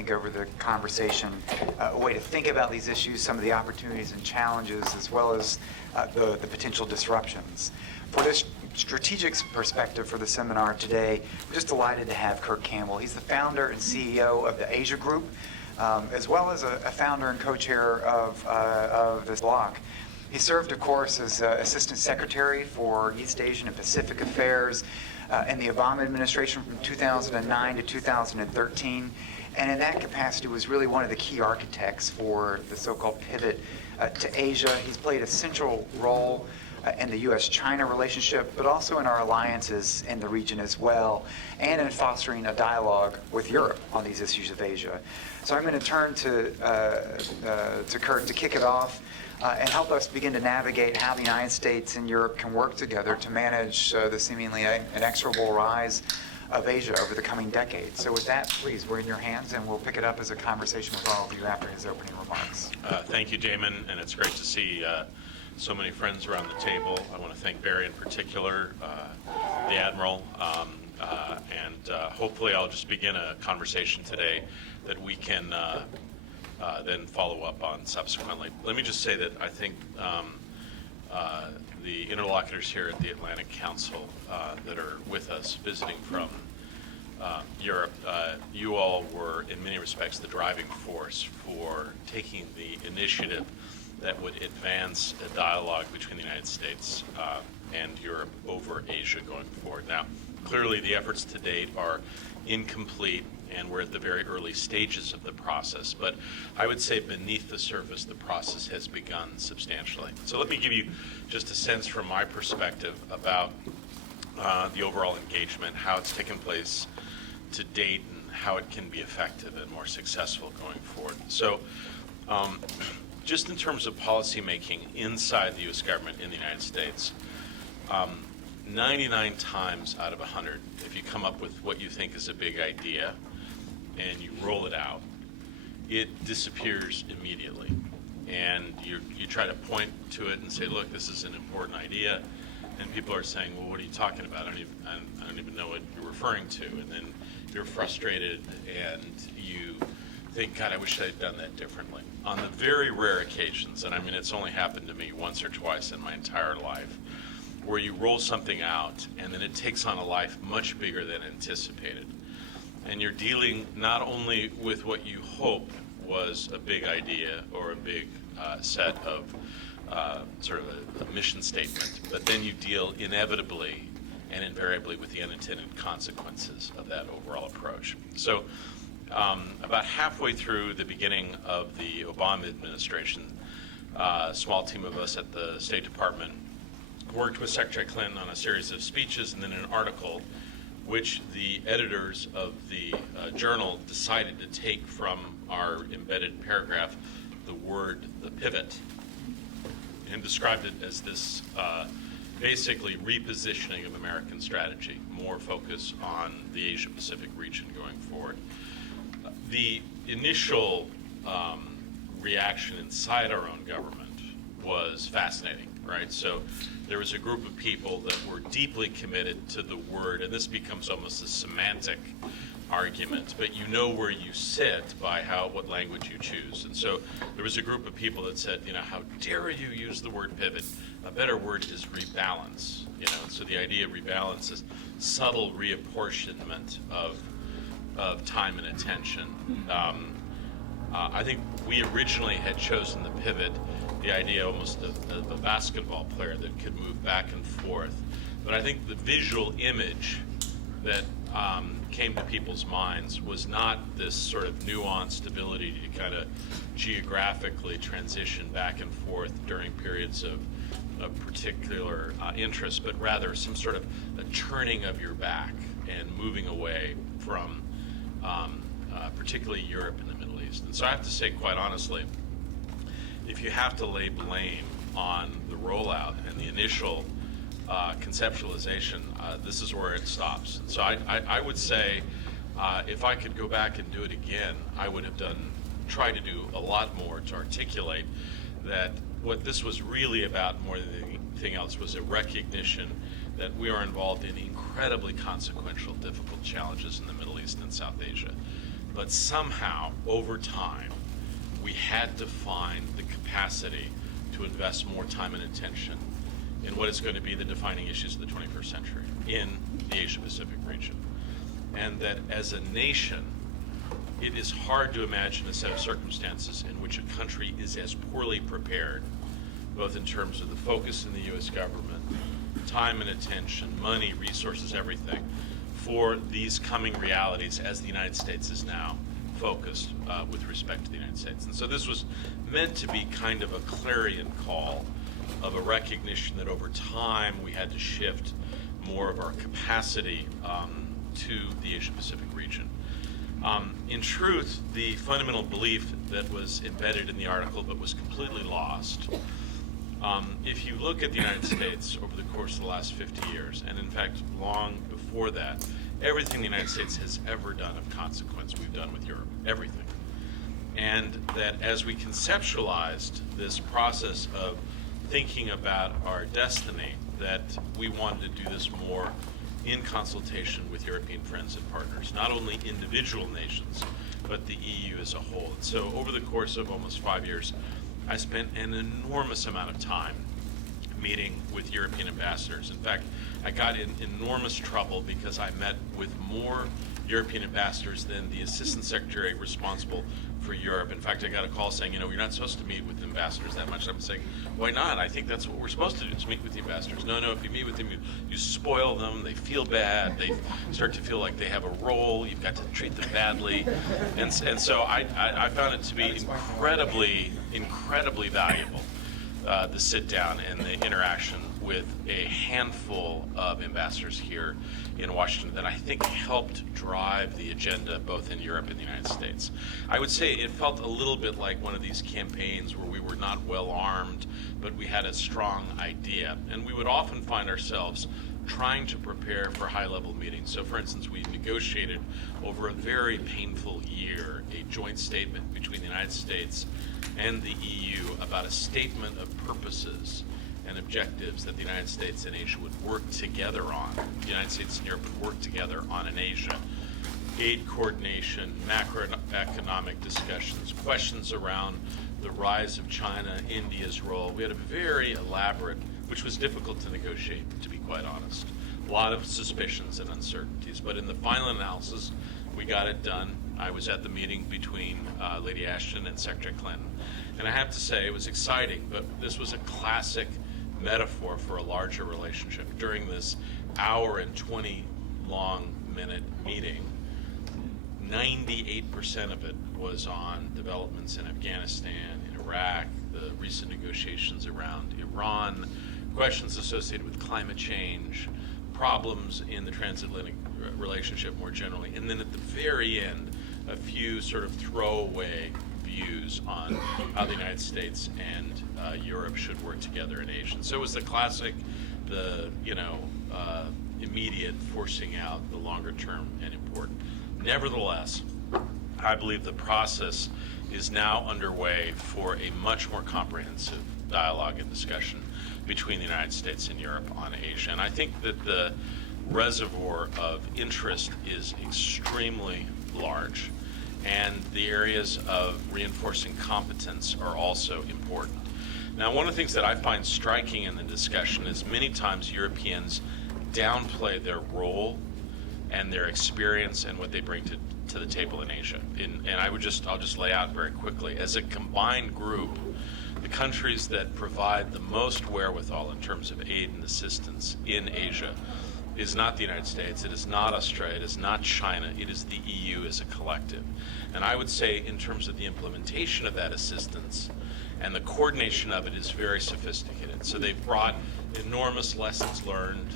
think, over the conversation, a way to think about these issues, some of the opportunities and challenges, as well as the potential disruptions. For this strategic perspective for the seminar today, we're just delighted to have Kurt Campbell. He's the founder and CEO of the Asia Group, as well as a founder and co-chair of this block. He served, of course, as Assistant Secretary for East Asian and Pacific Affairs in the Obama administration from 2009 to 2013. And in that capacity was really one of the key architects for the so-called pivot to Asia. He's played a central role in the U.S.-China relationship, but also in our alliances in the region as well, and in fostering a dialogue with Europe on these issues of Asia. So I'm going to turn to Kurt to kick it off and help us begin to navigate how the United States and Europe can work together to manage the seemingly inexorable rise of Asia over the coming decades. So with that, please, we're in your hands, and we'll pick it up as a conversation with all of you after his opening remarks. Thank you, Damon, and it's great to see so many friends around the table. I want to thank Barry in particular, the Admiral, and hopefully I'll just begin a conversation today that we can then follow up on subsequently. Let me just say that I think the interlocutors here at the Atlantic Council that are with us visiting from Europe, you all were in many respects the driving force for taking the initiative that would advance a dialogue between the United States and Europe over Asia going forward. Now, clearly the efforts to date are incomplete, and we're at the very early stages of the process. But I would say beneath the surface, the process has begun substantially. So let me give you just a sense from my perspective about the overall engagement, how it's taken place to date, and how it can be effective and more successful going forward. So just in terms of policy making inside the U.S. government in the United States, 99 times out of 100, if you come up with what you think is a big idea and you roll it out, it disappears immediately. And you try to point to it and say, look, this is an important idea. And people are saying, well, what are you talking about? I don't even know what you're referring to. And then you're frustrated and you think, God, I wish I'd done that differently. On the very rare occasions, and I mean, it's only happened to me once or twice in my entire life, where you roll something out and then it takes on a life much bigger than anticipated. And you're dealing not only with what you hope was a big idea or a big set of sort of a mission statement, but then you deal inevitably and invariably with the unintended consequences of that overall approach. So about halfway through the beginning of the Obama administration, a small team of us at the State Department worked with Secretary Clinton on a series of speeches and then an article which the editors of the journal decided to take from our embedded paragraph the word "the pivot" and described it as this basically repositioning of American strategy, more focus on the Asia-Pacific region going forward. The initial reaction inside our own government was fascinating, right? So there was a group of people that were deeply committed to the word, and this becomes almost a semantic argument, but you know where you sit by what language you choose. And so there was a group of people that said, how dare you use the word pivot? A better word is rebalance. So the idea of rebalance is subtle reapportionment of time and attention. I think we originally had chosen the pivot, the idea almost of a basketball player that could move back and forth. But I think the visual image that came to people's minds was not this sort of nuanced ability to kind of geographically transition back and forth during periods of particular interest, but rather some sort of a turning of your back and moving away from particularly Europe and the Middle East. And so I have to say, quite honestly, if you have to lay blame on the rollout and the initial conceptualization, this is where it stops. So I would say if I could go back and do it again, I would have tried to do a lot more to articulate that what this was really about more than anything else was a recognition that we are involved in incredibly consequential, difficult challenges in the Middle East and South Asia. But somehow, over time, we had to find the capacity to invest more time and attention in what is going to be the defining issues of the 21st century in the Asia-Pacific region. And that as a nation, it is hard to imagine a set of circumstances in which a country is as poorly prepared, both in terms of the focus in the U.S. government, time and attention, money, resources, everything, for these coming realities as the United States is now focused with respect to the United States. And so this was meant to be kind of a clarion call of a recognition that over time we had to shift more of our capacity to the Asia-Pacific region. In truth, the fundamental belief that was embedded in the article but was completely lost, if you look at the United States over the course of the last 50 years, and in fact long before that, everything the United States has ever done of consequence we've done with Europe, everything. And that as we conceptualized this process of thinking about our destiny, that we wanted to do this more in consultation with European friends and partners, not only individual nations, but the EU as a whole. And so over the course of almost 5 years, I spent an enormous amount of time meeting with European ambassadors. In fact, I got in enormous trouble because I met with more European ambassadors than the assistant secretary responsible for Europe. In fact, I got a call saying, you're not supposed to meet with ambassadors that much. I'm saying, why not? I think that's what we're supposed to do, is meet with the ambassadors. No, if you meet with them, you spoil them, they feel bad, they start to feel like they have a role, you've got to treat them badly. And so I found it to be incredibly valuable, the sit down and the interaction with a handful of ambassadors here in Washington that I think helped drive the agenda both in Europe and the United States. I would say it felt a little bit like one of these campaigns where we were not well armed, but we had a strong idea. And we would often find ourselves trying to prepare for high-level meetings. So for instance, we negotiated over a very painful year a joint statement between the United States and the EU about a statement of purposes and objectives that the United States and Asia would work together on. The United States and Europe would work together on in Asia. Aid coordination, macroeconomic discussions, questions around the rise of China, India's role. We had a very elaborate, which was difficult to negotiate, to be quite honest. A lot of suspicions and uncertainties, but in the final analysis, we got it done. I was at the meeting between Lady Ashton and Secretary Clinton, and I have to say it was exciting, but this was a classic metaphor for a larger relationship. During this hour and 20 long minute meeting, 98% of it was on developments in Afghanistan, in Iraq, the recent negotiations around Iran, questions associated with climate change, problems in the transatlantic relationship more generally, and then at the very end, a few sort of throwaway views on how the United States and Europe should work together in Asia. So it was the classic, immediate forcing out the longer term and important. Nevertheless, I believe the process is now underway for a much more comprehensive dialogue and discussion between the United States and Europe on Asia. And I think that the reservoir of interest is extremely large, and the areas of reinforcing competence are also important. Now, one of the things that I find striking in the discussion is many times Europeans downplay their role and their experience and what they bring to the table in Asia. And I'll just lay out very quickly. As a combined group, the countries that provide the most wherewithal in terms of aid and assistance in Asia is not the United States, it is not Australia, it is not China, it is the EU as a collective. And I would say in terms of the implementation of that assistance and the coordination of it is very sophisticated. So they've brought enormous lessons learned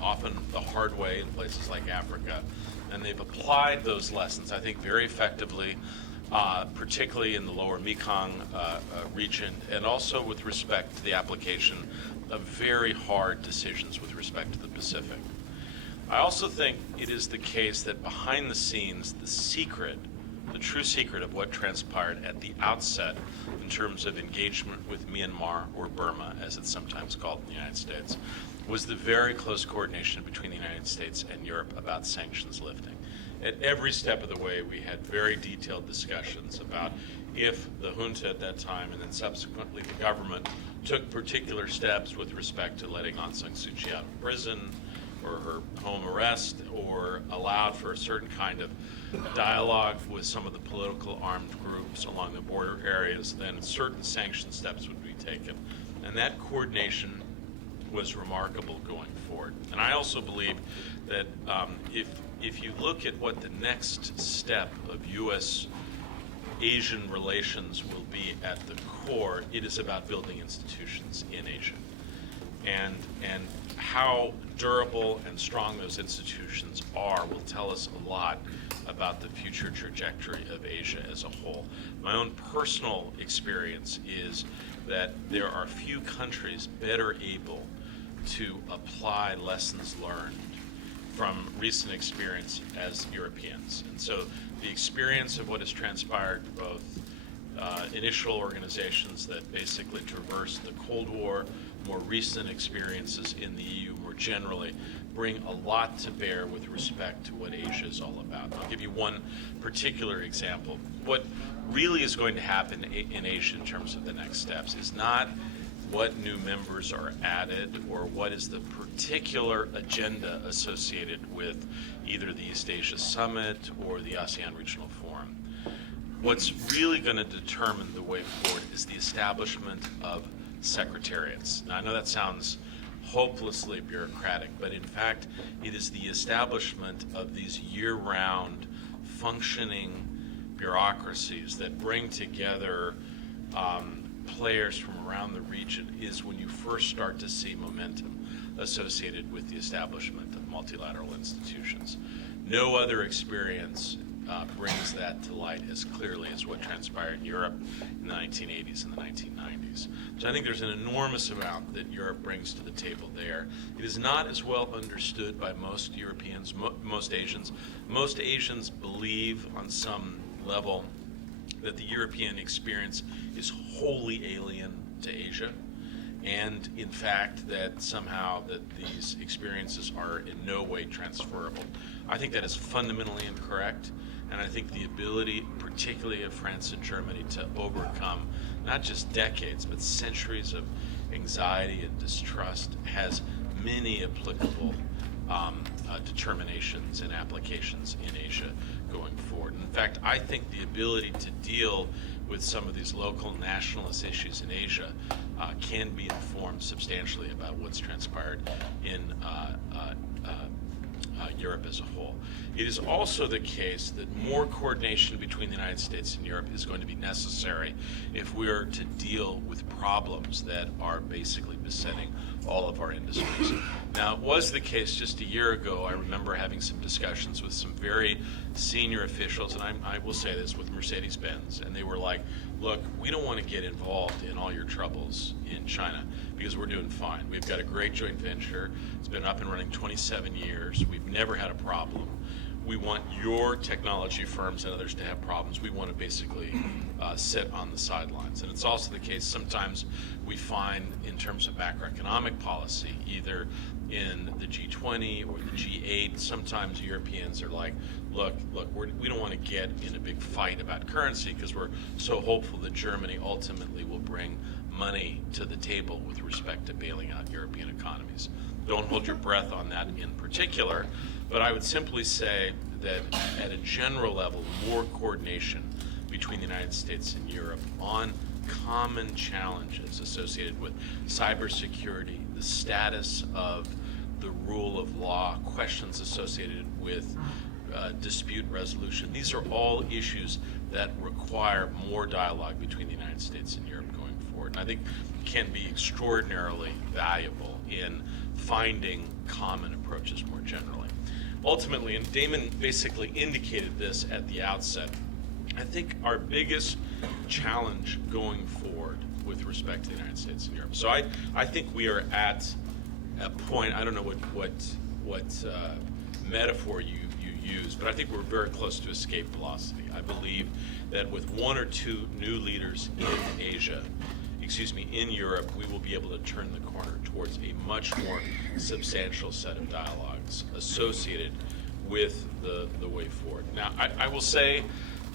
often the hard way in places like Africa, and they've applied those lessons, I think, very effectively, particularly in the lower Mekong region, and also with respect to the application of very hard decisions with respect to the Pacific. I also think it is the case that behind the scenes, the true secret of what transpired at the outset in terms of engagement with Myanmar, or Burma, as it's sometimes called in the United States, was the very close coordination between the United States and Europe about sanctions lifting. At every step of the way, we had very detailed discussions about if the junta at that time and then subsequently the government took particular steps with respect to letting Aung San Suu Kyi out of prison or her home arrest, or allowed for a certain kind of dialogue with some of the political armed groups along the border areas, then certain sanction steps would be taken. And that coordination was remarkable going forward. And I also believe that if you look at what the next step of U.S.-Asian relations will be at the core, it is about building institutions in Asia. And how durable and strong those institutions are will tell us a lot about the future trajectory of Asia as a whole. My own personal experience is that there are few countries better able to apply lessons learned from recent experience as Europeans. And so the experience of what has transpired, both initial organizations that basically traversed the Cold War, more recent experiences in the EU more generally, bring a lot to bear with respect to what Asia is all about. I'll give you one particular example. What really is going to happen in Asia in terms of the next steps is not what new members are added or what is the particular agenda associated with either the East Asia Summit or the ASEAN Regional Forum. What's really going to determine the way forward is the establishment of secretariats. Now, I know that sounds hopelessly bureaucratic, but in fact, it is the establishment of these year-round functioning bureaucracies that bring together players from around the region is when you first start to see momentum associated with the establishment of multilateral institutions. No other experience brings that to light as clearly as what transpired in Europe in the 1980s and the 1990s. So I think there's an enormous amount that Europe brings to the table there. It is not as well understood by most Europeans, most Asians. Most Asians believe on some level that the European experience is wholly alien to Asia, and in fact that somehow that these experiences are in no way transferable. I think that is fundamentally incorrect, and I think the ability, particularly of France and Germany, to overcome not just decades but centuries of anxiety and distrust has many applicable determinations and applications in Asia going forward. In fact, I think the ability to deal with some of these local nationalist issues in Asia can be informed substantially about what's transpired in Europe as a whole. It is also the case that more coordination between the United States and Europe is going to be necessary if we are to deal with problems that are basically besetting all of our industries. Now, it was the case just a year ago. I remember having some discussions with some very senior officials, and I will say this, with Mercedes-Benz, and they were like, look, we don't want to get involved in all your troubles in China because we're doing fine. We've got a great joint venture. It's been up and running 27 years. We've never had a problem. We want your technology firms and others to have problems. We want to basically sit on the sidelines. And it's also the case sometimes we find in terms of macroeconomic policy, either in the G20 or the G8, sometimes Europeans are like, look, we don't want to get in a big fight about currency because we're so hopeful that Germany ultimately will bring money to the table with respect to bailing out European economies. Don't hold your breath on that in particular, but I would simply say that at a general level, more coordination between the United States and Europe on common challenges associated with cybersecurity, the status of the rule of law, questions associated with dispute resolution. These are all issues that require more dialogue between the United States and Europe going forward. And I think can be extraordinarily valuable in finding common approaches more generally. Ultimately, and Damon basically indicated this at the outset, I think our biggest challenge going forward with respect to the United States and Europe. So I think we are at a point, I don't know what metaphor you use, but I think we're very close to escape velocity. I believe that with one or two new leaders in Europe, we will be able to turn the corner towards a much more substantial set of dialogues associated with the way forward. Now, I will say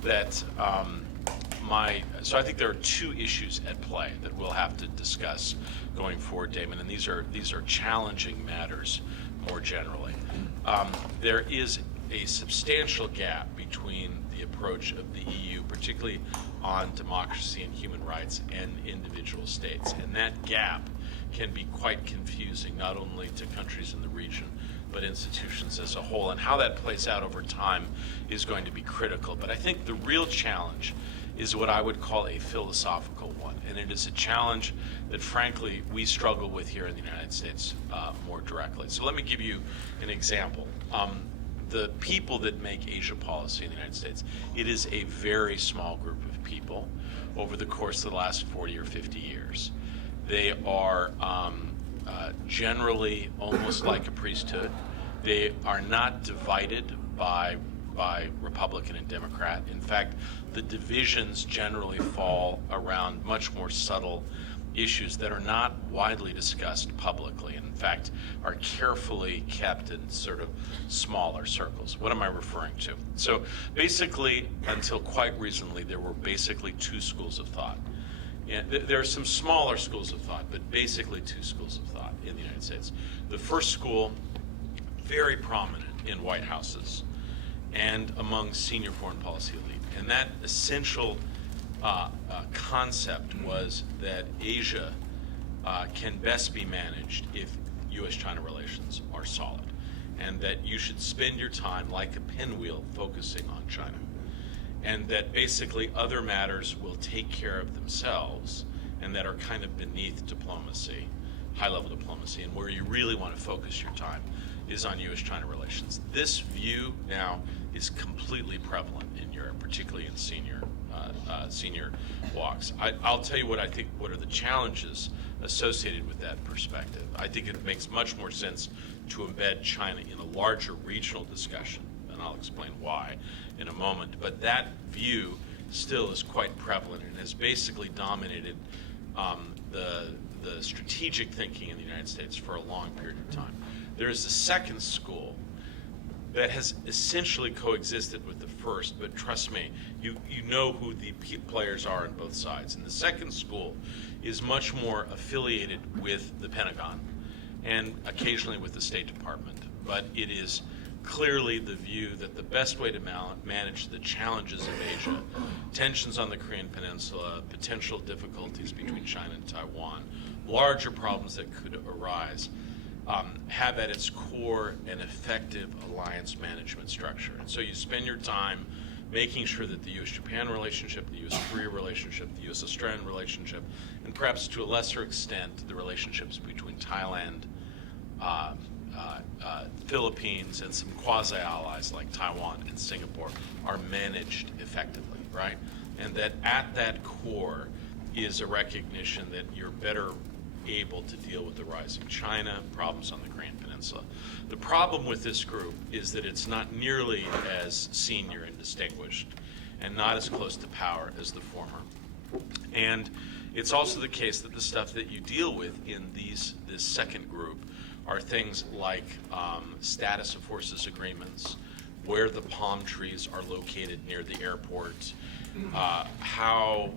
that so I think there are two issues at play that we'll have to discuss going forward, Damon, and these are challenging matters more generally. There is a substantial gap between the approach of the EU, particularly on democracy and human rights, and individual states, and that gap can be quite confusing, not only to countries in the region, but institutions as a whole. And how that plays out over time is going to be critical. But I think the real challenge is what I would call a philosophical one. And it is a challenge that, frankly, we struggle with here in the United States more directly. So let me give you an example. The people that make Asia policy in the United States, it is a very small group of people over the course of the last 40 or 50 years. They are generally almost like a priesthood. They are not divided by Republican and Democrat. In fact, the divisions generally fall around much more subtle issues that are not widely discussed publicly, and in fact are carefully kept in sort of smaller circles. What am I referring to? So basically, until quite recently, there were basically two schools of thought. There are some smaller schools of thought, but basically two schools of thought in the United States. The first school, very prominent in White Houses and among senior foreign policy elite. And that essential concept was that Asia can best be managed if U.S.-China relations are solid, and that you should spend your time like a pinwheel focusing on China, and that basically other matters will take care of themselves and that are kind of beneath diplomacy, high-level diplomacy, and where you really want to focus your time is on U.S.-China relations. This view now is completely prevalent in Europe, particularly in senior walks. I'll tell you what I think, what are the challenges associated with that perspective. I think it makes much more sense to embed China in a larger regional discussion, and I'll explain why in a moment. But that view still is quite prevalent and has basically dominated the strategic thinking in the United States for a long period of time. There is a second school that has essentially coexisted with the first, but trust me, you know who the players are on both sides. And the second school is much more affiliated with the Pentagon and occasionally with the State Department. But it is clearly the view that the best way to manage the challenges of Asia, tensions on the Korean Peninsula, potential difficulties between China and Taiwan, larger problems that could arise, have at its core an effective alliance management structure. And so you spend your time making sure that the U.S.-Japan relationship, the U.S.-Korea relationship, the U.S.-Australian relationship, and perhaps to a lesser extent the relationships between Thailand, Philippines, and some quasi-allies like Taiwan and Singapore are managed effectively, right? And that at that core is a recognition that you're better able to deal with the rising China, problems on the Korean Peninsula. The problem with this group is that it's not nearly as senior and distinguished and not as close to power as the former. And it's also the case that the stuff that you deal with in this second group are things like status of forces agreements, where the palm trees are located near the airport, how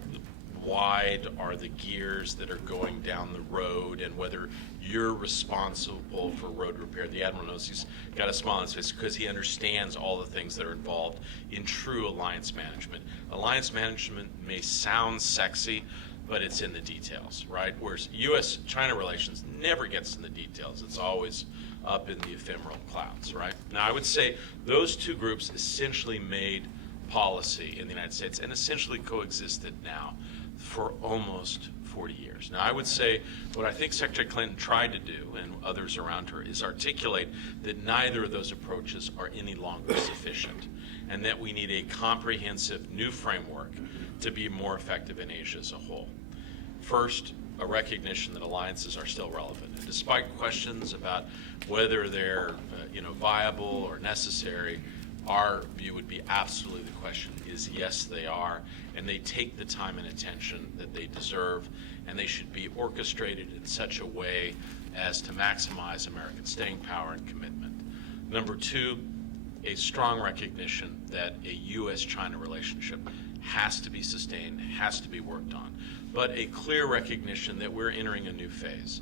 wide are the gears that are going down the road, and whether you're responsible for road repair. The Admiral knows, he's got a smile on his face because he understands all the things that are involved in true alliance management. Alliance management may sound sexy, but it's in the details, right? Whereas U.S.-China relations never gets in the details. It's always up in the ephemeral clouds, right? Now, I would say those two groups essentially made policy in the United States and essentially coexisted now for almost 40 years. Now, I would say what I think Secretary Clinton tried to do, and others around her, is articulate that neither of those approaches are any longer sufficient, and that we need a comprehensive new framework to be more effective in Asia as a whole. First, a recognition that alliances are still relevant. And despite questions about whether they're viable or necessary, our view would be absolutely the question is yes, they are, and they take the time and attention that they deserve, and they should be orchestrated in such a way as to maximize American staying power and commitment. Number two, a strong recognition that a U.S.-China relationship has to be sustained, has to be worked on, but a clear recognition that we're entering a new phase.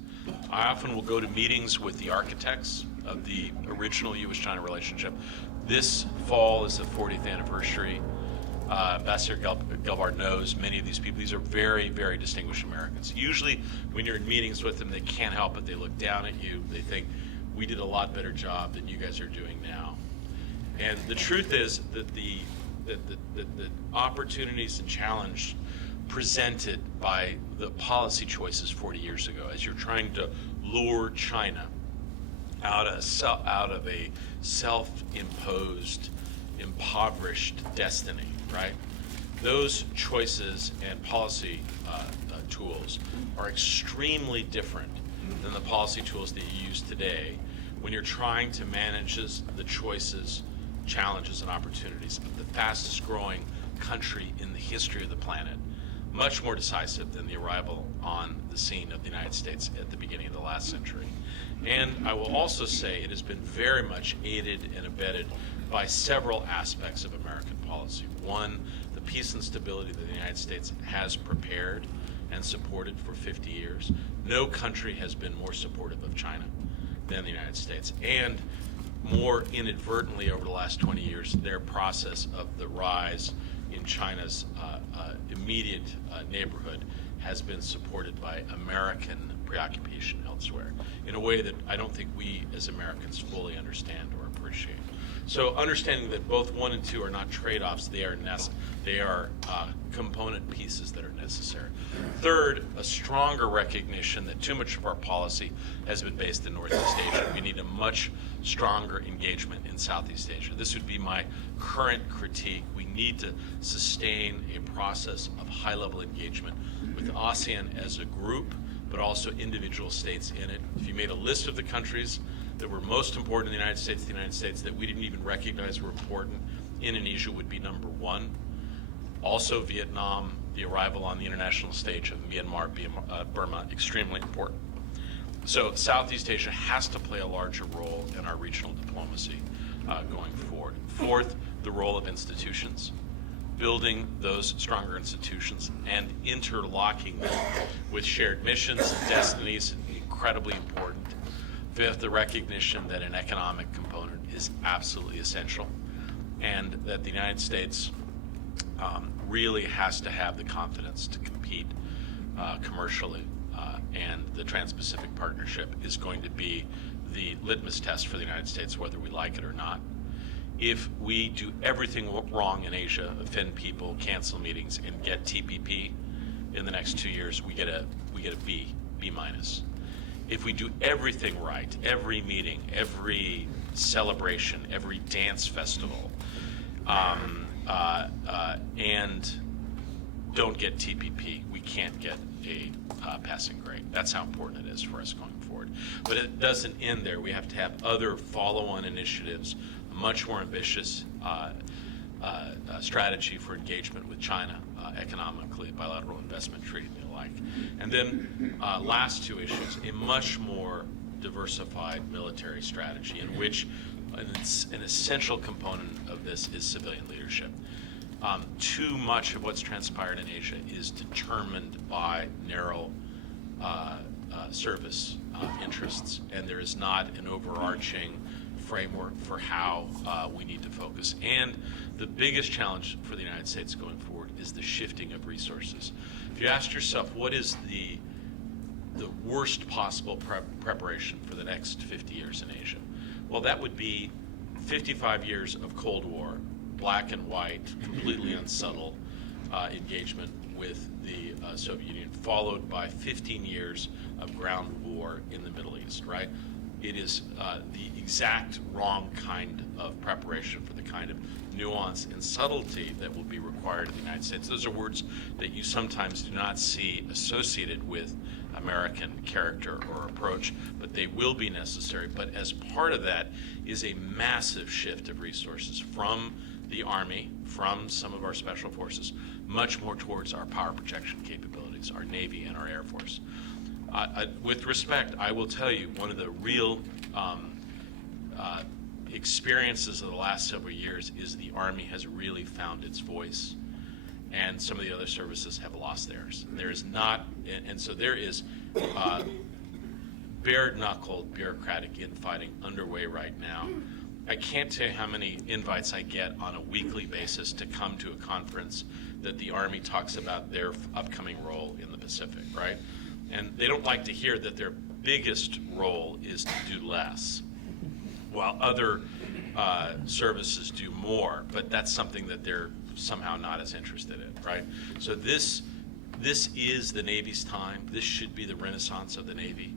I often will go to meetings with the architects of the original U.S.-China relationship. This fall is the 40th anniversary. Ambassador Gelbart knows many of these people. These are very, very distinguished Americans. Usually when you're in meetings with them, they can't help it. They look down at you. They think, we did a lot better job than you guys are doing now. And the truth is that the opportunities and challenge presented by the policy choices 40 years ago, as you're trying to lure China out of a self-imposed, impoverished destiny, right? Those choices and policy tools are extremely different than the policy tools that you use today when you're trying to manage the choices, challenges, and opportunities of the fastest growing country in the history of the planet, much more decisive than the arrival on the scene of the United States at the beginning of the last century. And I will also say it has been very much aided and abetted by several aspects of American policy. One, the peace and stability that the United States has prepared and supported for 50 years. No country has been more supportive of China than the United States. And more inadvertently over the last 20 years, their process of the rise in China's immediate neighborhood has been supported by American preoccupation elsewhere in a way that I don't think we as Americans fully understand or appreciate. So understanding that both 1 and 2 are not trade-offs, they are component pieces that are necessary. Third, a stronger recognition that too much of our policy has been based in Northeast Asia. We need a much stronger engagement in Southeast Asia. This would be my current critique. We need to sustain a process of high-level engagement with ASEAN as a group, but also individual states in it. If you made a list of the countries that were most important in the United States that we didn't even recognize were important, Indonesia would be number 1. Also Vietnam, the arrival on the international stage of Myanmar, Burma, extremely important. So Southeast Asia has to play a larger role in our regional diplomacy going forward. Fourth, the role of institutions. Building those stronger institutions and interlocking them with shared missions and destinies, incredibly important. Fifth, the recognition that an economic component is absolutely essential, and that the United States really has to have the confidence to compete commercially, and the Trans-Pacific Partnership is going to be the litmus test for the United States, whether we like it or not. If we do everything wrong in Asia, offend people, cancel meetings, and get TPP in the next 2 years, we get a B minus. If we do everything right, every meeting, every celebration, every dance festival, and don't get TPP, we can't get a passing grade. That's how important it is for us going forward. But it doesn't end there. We have to have other follow-on initiatives, much more ambitious strategy for engagement with China economically, bilateral investment treaty and the like. And then last 2 issues, a much more diversified military strategy in which an essential component of this is civilian leadership. Too much of what's transpired in Asia is determined by narrow service interests, and there is not an overarching framework for how we need to focus. And the biggest challenge for the United States going forward is the shifting of resources. If you ask yourself, what is the worst possible preparation for the next 50 years in Asia? Well, that would be 55 years of Cold War, black and white, completely unsubtle engagement with the Soviet Union, followed by 15 years of ground war in the Middle East, right? It is the exact wrong kind of preparation for the kind of nuance and subtlety that will be required in the United States. Those are words that you sometimes do not see associated with American character or approach, but they will be necessary. But as part of that is a massive shift of resources from the Army, from some of our special forces, much more towards our power projection capabilities, our Navy and our Air Force. With respect, I will tell you, one of the real experiences of the last several years is the Army has really found its voice, and some of the other services have lost theirs. There is not, and so there is bare-knuckled bureaucratic infighting underway right now. I can't tell you how many invites I get on a weekly basis to come to a conference that the Army talks about their upcoming role in the Pacific, right? And they don't like to hear that their biggest role is to do less, while other services do more, but that's something that they're somehow not as interested in, right? So this is the Navy's time. This should be the renaissance of the Navy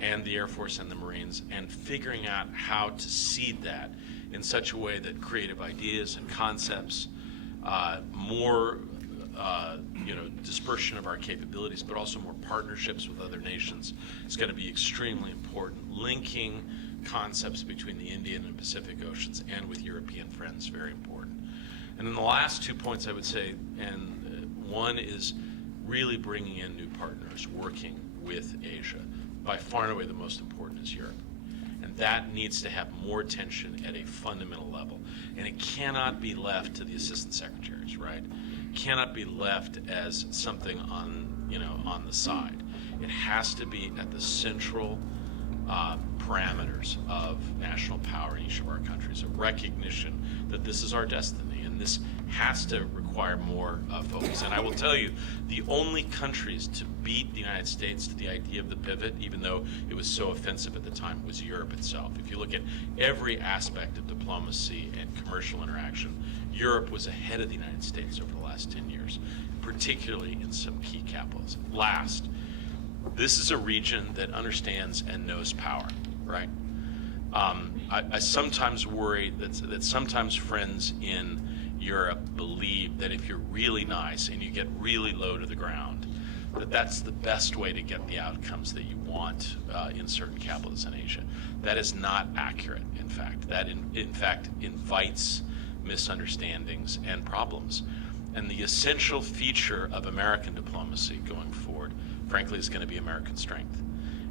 and the Air Force and the Marines, and figuring out how to seed that in such a way that creative ideas and concepts, more dispersion of our capabilities, but also more partnerships with other nations is going to be extremely important. Linking concepts between the Indian and Pacific Oceans and with European friends, very important. And then the last 2 points I would say, and one is really bringing in new partners, working with Asia. By far and away the most important is Europe. And that needs to have more attention at a fundamental level. And it cannot be left to the assistant secretaries, right? Cannot be left as something on the side. It has to be at the central parameters of national power in each of our countries, a recognition that this is our destiny, and this has to require more focus. And I will tell you, the only countries to beat the United States to the idea of the pivot, even though it was so offensive at the time, was Europe itself. If you look at every aspect of diplomacy and commercial interaction, Europe was ahead of the United States over the last 10 years, particularly in some key capitals. Last, this is a region that understands and knows power, right? I sometimes worry that sometimes friends in Europe believe that if you're really nice and you get really low to the ground, that's the best way to get the outcomes that you want in certain capitals in Asia. That is not accurate, in fact. That in fact invites misunderstandings and problems. And the essential feature of American diplomacy going forward, frankly, is going to be American strength.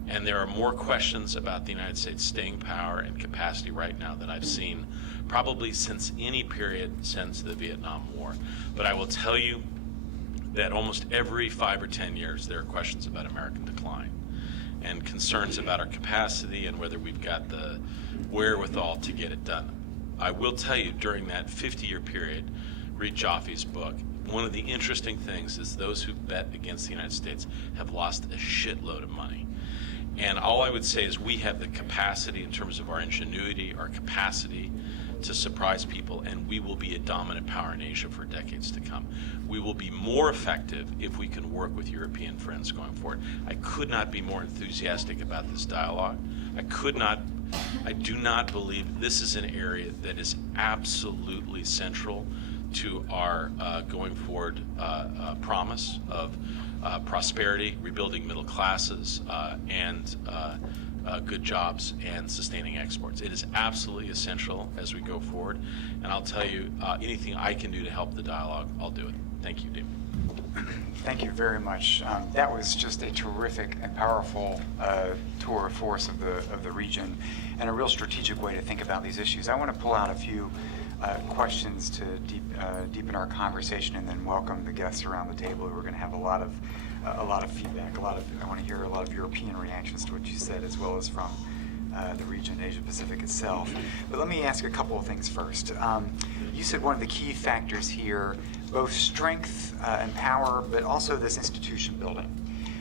And there are more questions about the United States staying power and capacity right now than I've seen probably since any period since the Vietnam War. But I will tell you that almost every 5 or 10 years there are questions about American decline and concerns about our capacity and whether we've got the wherewithal to get it done. I will tell you, during that 50-year period, read Joffe's book, one of the interesting things is those who bet against the United States have lost a shitload of money. And all I would say is we have the capacity in terms of our ingenuity, our capacity to surprise people, and we will be a dominant power in Asia for decades to come. We will be more effective if we can work with European friends going forward. I could not be more enthusiastic about this dialogue. I do not believe this is an area that is absolutely central to our going forward promise of prosperity, rebuilding middle classes, and good jobs and sustaining exports. It is absolutely essential as we go forward. And I'll tell you, anything I can do to help the dialogue, I'll do it. Thank you, Damon. Thank you very much. That was just a terrific and powerful tour of force of the region, and a real strategic way to think about these issues. I want to pull out a few questions to deepen our conversation, and then welcome the guests around the table. We're going to have a lot of feedback. I want to hear a lot of European reactions to what you said, as well as from the region, Asia Pacific itself. But let me ask a couple of things first. You said one of the key factors here, both strength and power, but also this institution building.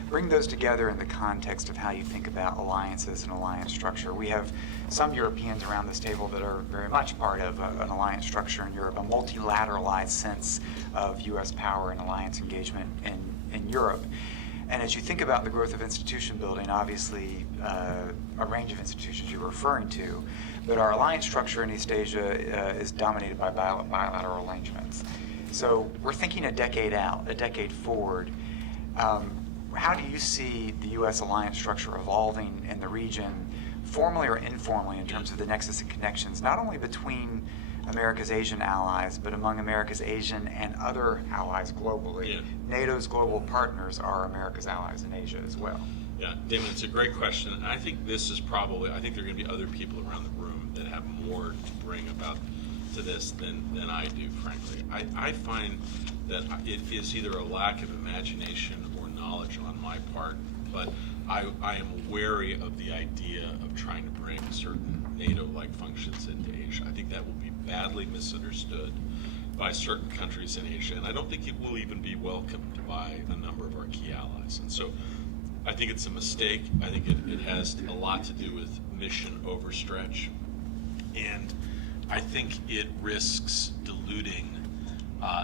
Bring those together in the context of how you think about alliances and alliance structure. We have some Europeans around this table that are very much part of an alliance structure in Europe, a multilateralized sense of U.S. power and alliance engagement in Europe. And as you think about the growth of institution building, obviously a range of institutions you're referring to, but our alliance structure in East Asia is dominated by bilateral arrangements. So we're thinking a decade out, a decade forward. How do you see the U.S. alliance structure evolving in the region, formally or informally, in terms of the nexus and connections, not only between America's Asian allies, but among America's Asian and other allies globally? Yeah. NATO's global partners are America's allies in Asia as well. Yeah, Damon, it's a great question. And I think this is probably, I think there are going to be other people around the room that have more to bring about to this than I do, frankly. I find that it is either a lack of imagination or knowledge on my part, but I am wary of the idea of trying to bring certain NATO-like functions into Asia. I think that will be badly misunderstood by certain countries in Asia, and I don't think it will even be welcomed by a number of our key allies. And so I think it's a mistake. I think it has a lot to do with mission overstretch, and I think it risks diluting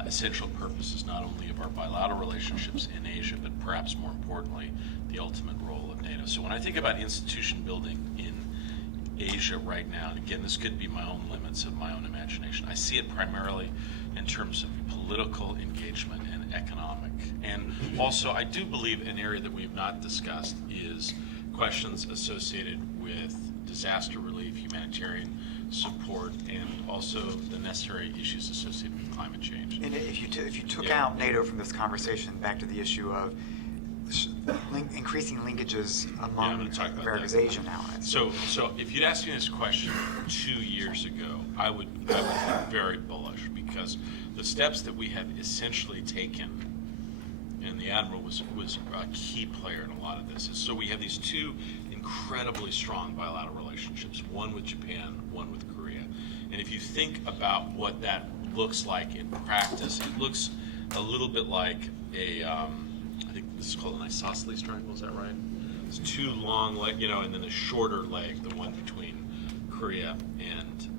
essential purposes not only of our bilateral relationships in Asia, but perhaps more importantly, the ultimate role of NATO. So when I think about institution building in Asia right now, and again, this could be my own limits of my own imagination, I see it primarily in terms of political engagement and economic. And also, I do believe an area that we have not discussed is questions associated with disaster relief, humanitarian support, and also the necessary issues associated with climate change. And if you took Yeah. out NATO from this conversation, back to the issue of increasing linkages I'm among gonna talk about America's that. Asian allies. So if you'd asked me this question 2 years ago, I would be very bullish, because the steps that we have essentially taken, and the Admiral was a key player in a lot of this, is so we have these two incredibly strong bilateral relationships, one with Japan, one with Korea. And if you think about what that looks like in practice, it looks a little bit like I think this is called an isosceles triangle, is that right? It's two long leg, and then a shorter leg, the one between Korea and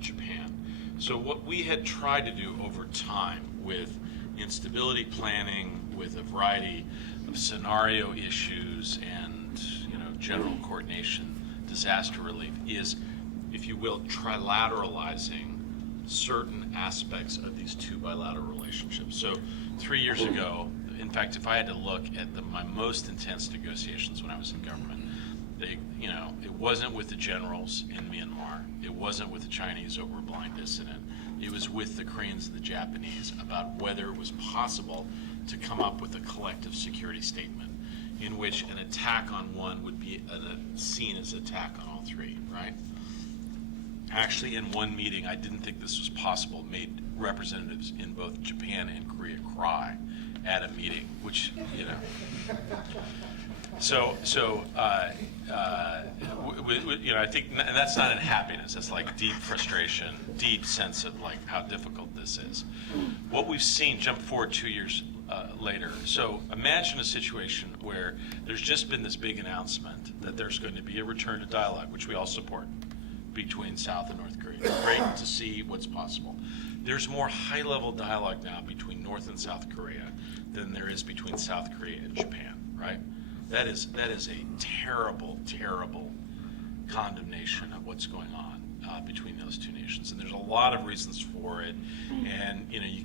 Japan. So what we had tried to do over time with instability planning, with a variety of scenario issues and general coordination, disaster relief, is, if you will, trilateralizing certain aspects of these two bilateral relationships. So 3 years ago, in fact, if I had to look at my most intense negotiations when I was in government, it wasn't with the generals in Myanmar. It wasn't with the Chinese over a blind dissident. It was with the Koreans and the Japanese about whether it was possible to come up with a collective security statement in which an attack on one would be seen as an attack on all three, right? Actually, in one meeting, I didn't think this was possible, made representatives in both Japan and Korea cry at a meeting, which, I think, and that's not in happiness, that's like deep frustration, deep sense of like how difficult this is. What we've seen, jump forward 2 years later, so imagine a situation where there's just been this big announcement that there's going to be a return to dialogue, which we all support, between South and North Korea. Great to see what's possible. There's more high-level dialogue now between North and South Korea than there is between South Korea and Japan, right? That is a terrible, terrible condemnation of what's going on between those two nations, and there's a lot of reasons for it. And you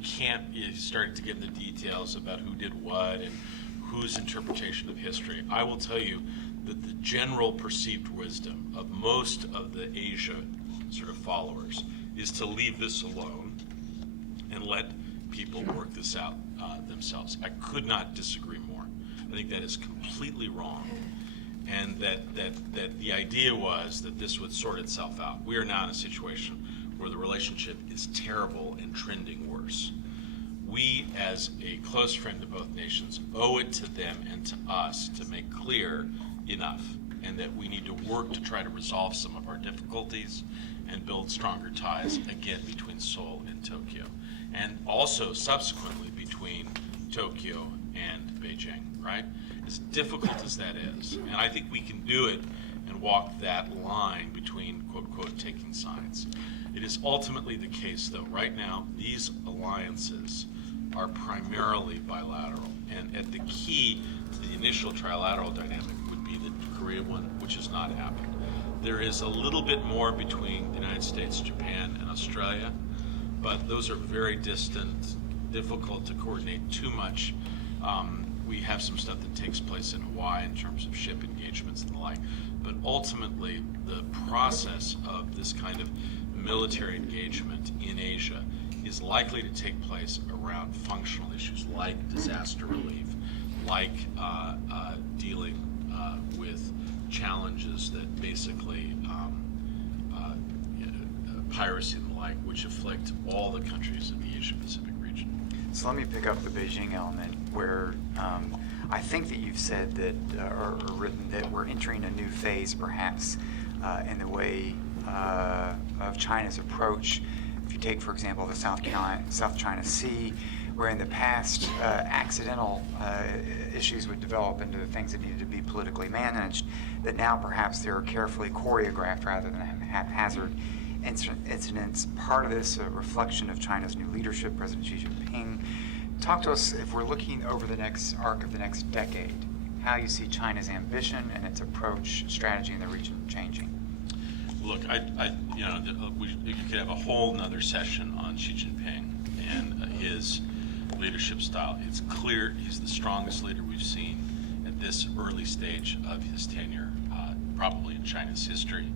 start to get into details about who did what and whose interpretation of history. I will tell you that the general perceived wisdom of most of the Asia sort of followers is to leave this alone and let people work this out themselves. I could not disagree more. I think that is completely wrong, and that the idea was that this would sort itself out. We are now in a situation where the relationship is terrible and trending worse. We, as a close friend to both nations, owe it to them and to us to make clear enough, and that we need to work to try to resolve some of our difficulties and build stronger ties again between Seoul and Tokyo, and also subsequently between Tokyo and Beijing, right? As difficult as that is, and I think we can do it and walk that line between quote, quote, taking sides. It is ultimately the case, though, right now, these alliances are primarily bilateral, and at the key to the initial trilateral dynamic would be the Korea one, which has not happened. There is a little bit more between the United States, Japan, and Australia, but those are very distant, difficult to coordinate too much. We have some stuff that takes place in Hawaii in terms of ship engagements and the like, but ultimately the process of this kind of military engagement in Asia is likely to take place around functional issues like disaster relief, like dealing with challenges that basically piracy and the like, which afflict all the countries of the Asia-Pacific region. So let me pick up the Beijing element where I think that you've said that, or written that we're entering a new phase perhaps in the way of China's approach. If you take, for example, the South China Sea, where in the past accidental issues would develop into things that needed to be politically managed, that now perhaps they're carefully choreographed rather than haphazard incidents. Part of this a reflection of China's new leadership, President Xi Jinping. Talk to us, if we're looking over the next arc of the next decade, how you see China's ambition and its approach, strategy in the region changing. Look, you could have a whole nother session on Xi Jinping and his leadership style. It's clear he's the strongest leader we've seen at this early stage of his tenure, probably in China's history.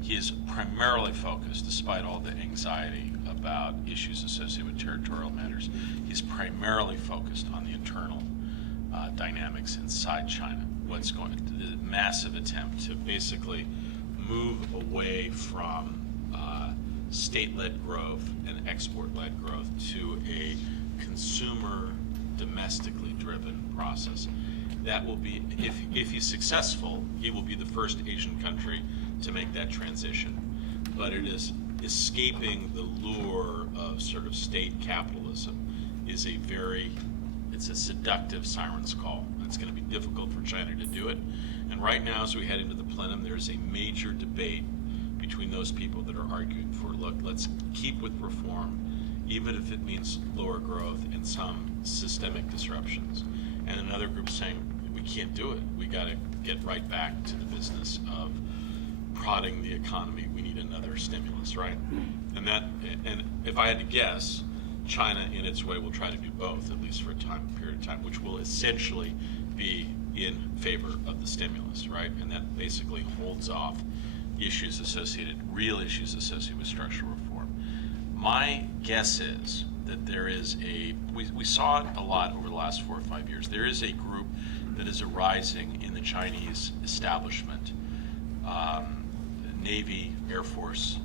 He is primarily focused, despite all the anxiety about issues associated with territorial matters, he's primarily focused on the internal dynamics inside China. The massive attempt to basically move away from state-led growth and export-led growth to a consumer, domestically driven process. That will be, if he's successful, he will be the first Asian country to make that transition. But it is escaping the lure of sort of state capitalism it's a seductive siren's call. It's going to be difficult for China to do it. And right now, as we head into the plenum, there's a major debate between those people that are arguing for, look, let's keep with reform, even if it means lower growth and some systemic disruptions. And another group saying, we can't do it. We got to get right back to the business of prodding the economy. We need another stimulus, right? And if I had to guess, China in its way will try to do both, at least for a period of time, which will essentially be in favor of the stimulus, right? And that basically holds off real issues associated with structural reform. My guess is that there is we saw it a lot over the last 4 or 5 years. There is a group that is arising in the Chinese establishment, Navy, Air Force,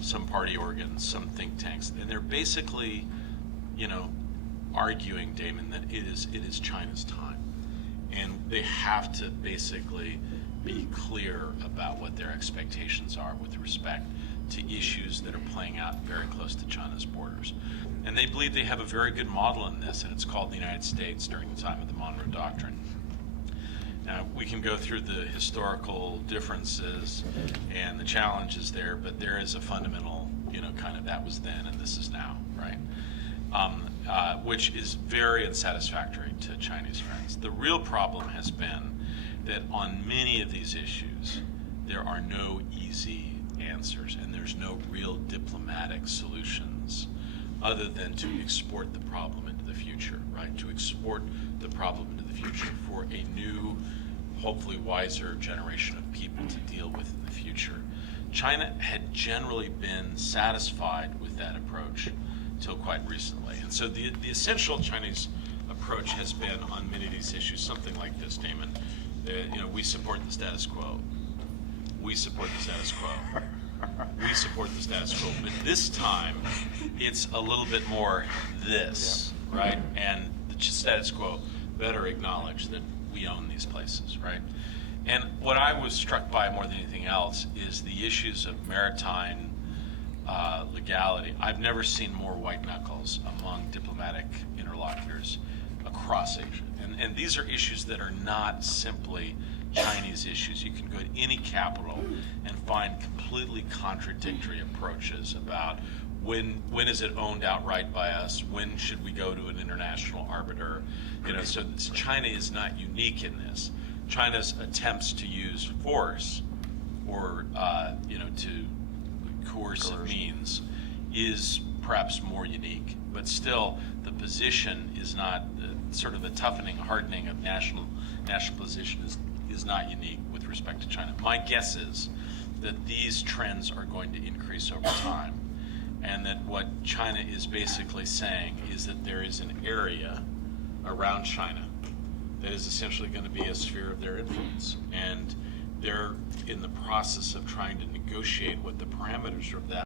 some party organs, some think tanks, and they're basically, arguing, Damon, that it is China's time, and they have to basically be clear about what their expectations are with respect to issues that are playing out very close to China's borders. And they believe they have a very good model in this, and it's called the United States during the time of the Monroe Doctrine. Now, we can go through the historical differences and the challenges there, but there is a fundamental, kind of that was then and this is now, right? Which is very unsatisfactory to Chinese friends. The real problem has been that on many of these issues, there are no easy answers and there's no real diplomatic solutions other than to export the problem into the future, right? To export the problem into the future for a new, hopefully wiser generation of people to deal with in the future. China had generally been satisfied with that approach until quite recently. And so the essential Chinese approach has been on many of these issues something like this, Damon. We support the status quo. We support the status quo. We support the status quo. But this time, it's a little bit more this, right? And the status quo better acknowledge that we own these places, right? And what I was struck by more than anything else is the issues of maritime legality. I've never seen more white knuckles among diplomatic interlocutors across Asia. And these are issues that are not simply Chinese issues. You can go to any capital and find completely contradictory approaches about when is it owned outright by us? When should we go to an international arbiter? So China is not unique in this. China's attempts to use force or to coercive means is perhaps more unique, but still the position is not sort of the toughening, hardening of national position is not unique with respect to China. My guess is that these trends are going to increase over time, and that what China is basically saying is that there is an area around China that is essentially going to be a sphere of their influence, and they're in the process of trying to negotiate what the parameters of that